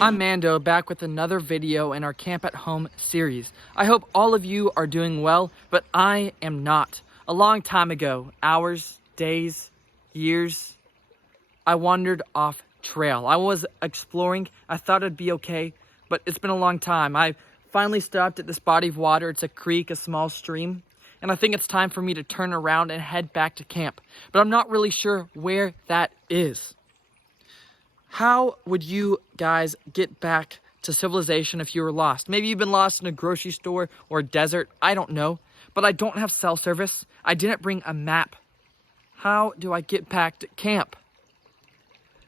I'm Mando, back with another video in our Camp at Home series. I hope all of you are doing well, but I am not. A long time ago, hours, days, years, I wandered off trail. I was exploring. I thought it'd be okay, but it's been a long time. I finally stopped at this body of water. It's a creek, a small stream, and I think it's time for me to turn around and head back to camp, but I'm not really sure where that is. How would you guys get back to civilization if you were lost? Maybe you've been lost in a grocery store or a desert. I don't know. But I don't have cell service. I didn't bring a map. How do I get back to camp?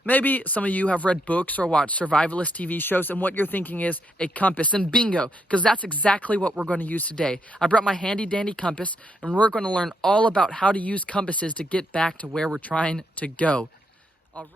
Maybe some of you have read books or watched survivalist TV shows, and what you're thinking is a compass. And bingo, because that's exactly what we're going to use today. I brought my handy dandy compass, and we're going to learn all about how to use compasses to get back to where we're trying to go. All right.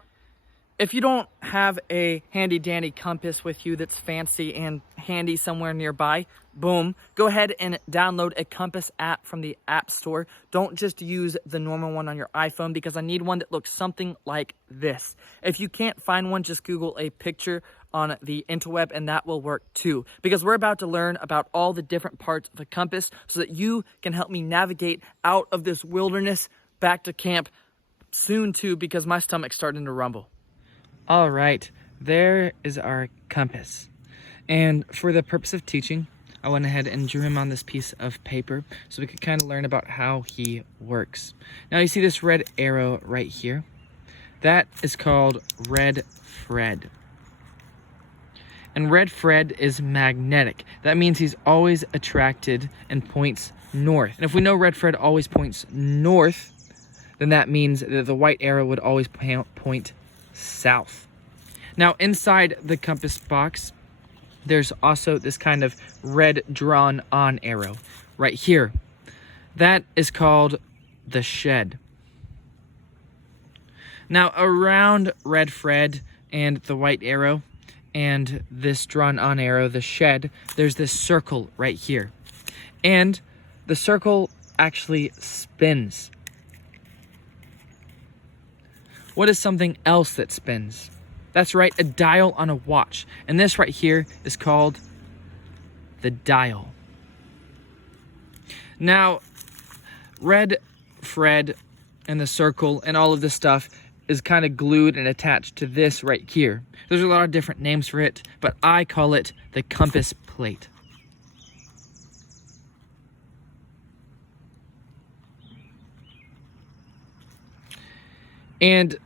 If you don't have a handy dandy compass with you that's fancy and handy somewhere nearby, boom, go ahead and download a compass app from the App Store. Don't just use the normal one on your iPhone, because I need one that looks something like this. If you can't find one, just Google a picture on the interweb and that will work too, because we're about to learn about all the different parts of the compass so that you can help me navigate out of this wilderness back to camp soon too, because my stomach's starting to rumble. All right, there is our compass. And for the purpose of teaching, I went ahead and drew him on this piece of paper so we could kind of learn about how he works. Now you see this red arrow right here? That is called Red Fred. And Red Fred is magnetic. That means he's always attracted and points north. And if we know Red Fred always points north, then that means that the white arrow would always point south. Now inside the compass box, there's also this kind of red drawn on arrow right here. That is called the shed. Now around Red Fred and the white arrow and this drawn on arrow, the shed, there's this circle right here. And the circle actually spins. What is something else that spins? That's right, a dial on a watch. And this right here is called the dial. Now, Red Fred and the circle and all of this stuff is kind of glued and attached to this right here. There's a lot of different names for it, but I call it the compass plate. And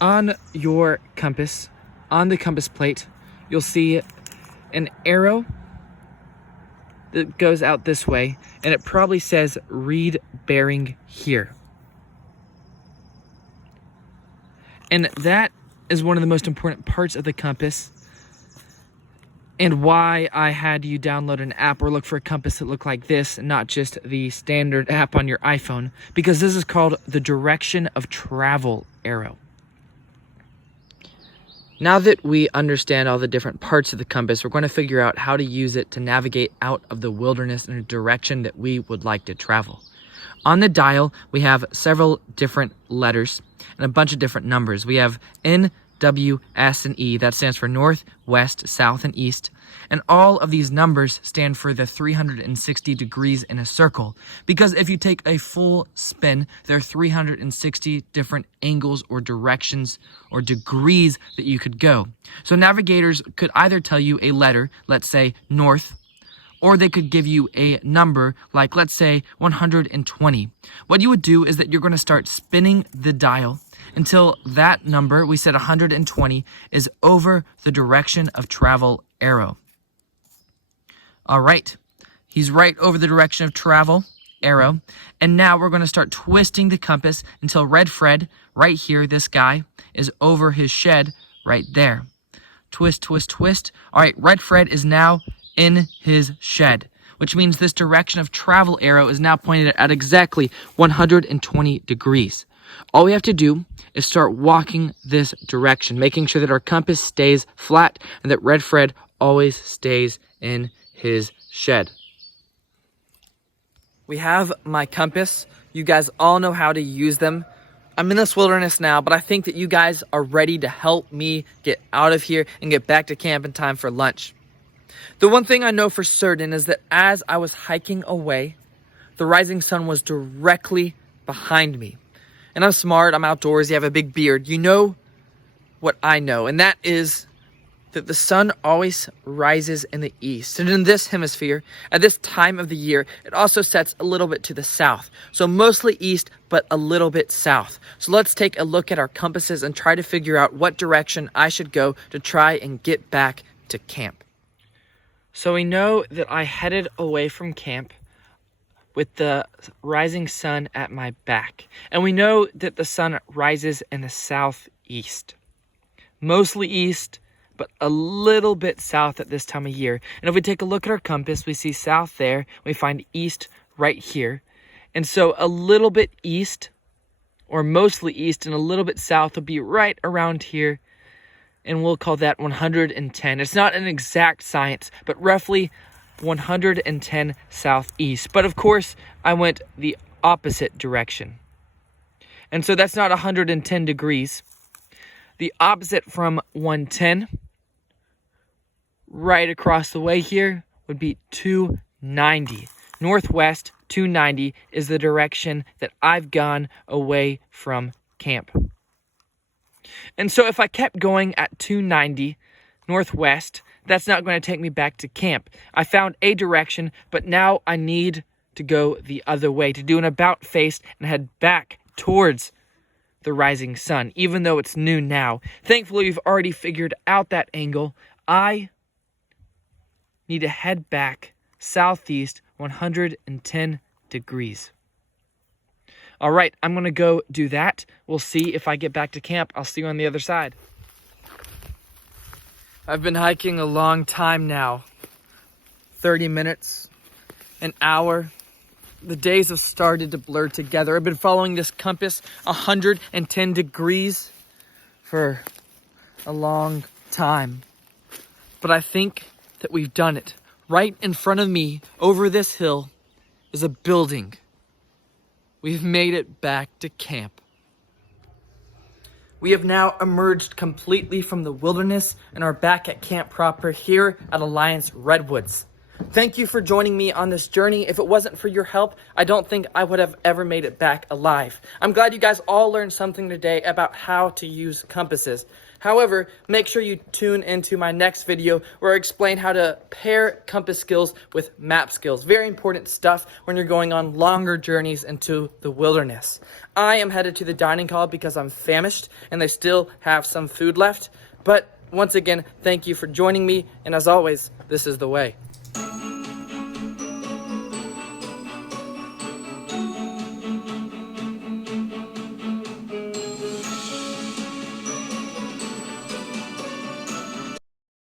on your compass, on the compass plate, you'll see an arrow that goes out this way, and it probably says read bearing here. And that is one of the most important parts of the compass, and why I had you download an app or look for a compass that looked like this, and not just the standard app on your iPhone, because this is called the direction of travel arrow. Now that we understand all the different parts of the compass, we're going to figure out how to use it to navigate out of the wilderness in a direction that we would like to travel. On the dial, we have several different letters and a bunch of different numbers. We have N, W, S, and E. That stands for north, west, south, and east. And all of these numbers stand for the 360 degrees in a circle. Because if you take a full spin, there are 360 different angles or directions or degrees that you could go. So navigators could either tell you a letter, let's say north, or they could give you a number like, let's say, 120. What you would do is that you're going to start spinning the dial until that number, we said 120, is over the direction of travel arrow. All right, he's right over the direction of travel arrow. And now we're going to start twisting the compass until Red Fred, right here, this guy, is over his shed right there. Twist, twist, twist. All right, Red Fred is now in his shed, which means this direction of travel arrow is now pointed at exactly 120 degrees. All we have to do is start walking this direction, making sure that our compass stays flat and that Red Fred always stays in his shed. We have my compass. You guys all know how to use them. I'm in this wilderness now, but I think that you guys are ready to help me get out of here and get back to camp in time for lunch. The one thing I know for certain is that as I was hiking away, the rising sun was directly behind me. And I'm smart, I'm outdoors, you have a big beard. You know what I know, and that is that the sun always rises in the east. And in this hemisphere, at this time of the year, it also sets a little bit to the south. So mostly east, but a little bit south. So let's take a look at our compasses and try to figure out what direction I should go to try and get back to camp. So we know that I headed away from camp with the rising sun at my back. And we know that the sun rises in the southeast. Mostly east, but a little bit south at this time of year. And if we take a look at our compass, we see south there, we find east right here. And so a little bit east, or mostly east, and a little bit south will be right around here, and we'll call that 110. It's not an exact science, but roughly 110 southeast. But of course, I went the opposite direction. And so that's not 110 degrees. The opposite from 110, right across the way here, would be 290. Northwest 290 is the direction that I've gone away from camp. And so if I kept going at 290 northwest, that's not going to take me back to camp. I found a direction, but now I need to go the other way, to do an about face and head back towards the rising sun, even though it's noon now. Thankfully, we've already figured out that angle. I need to head back southeast 110 degrees. All right, I'm going to go do that. We'll see if I get back to camp. I'll see you on the other side. I've been hiking a long time now. 30 minutes, an hour. The days have started to blur together. I've been following this compass 110 degrees for a long time. But I think that we've done it. Right in front of me, over this hill, is a building. We've made it back to camp. We have now emerged completely from the wilderness and are back at camp proper here at Alliance Redwoods. Thank you for joining me on this journey. If it wasn't for your help, I don't think I would have ever made it back alive. I'm glad you guys all learned something today about how to use compasses. However, make sure you tune into my next video where I explain how to pair compass skills with map skills. Very important stuff when you're going on longer journeys into the wilderness. I am headed to the dining hall because I'm famished and they still have some food left. But once again, thank you for joining me. And as always, this is the way.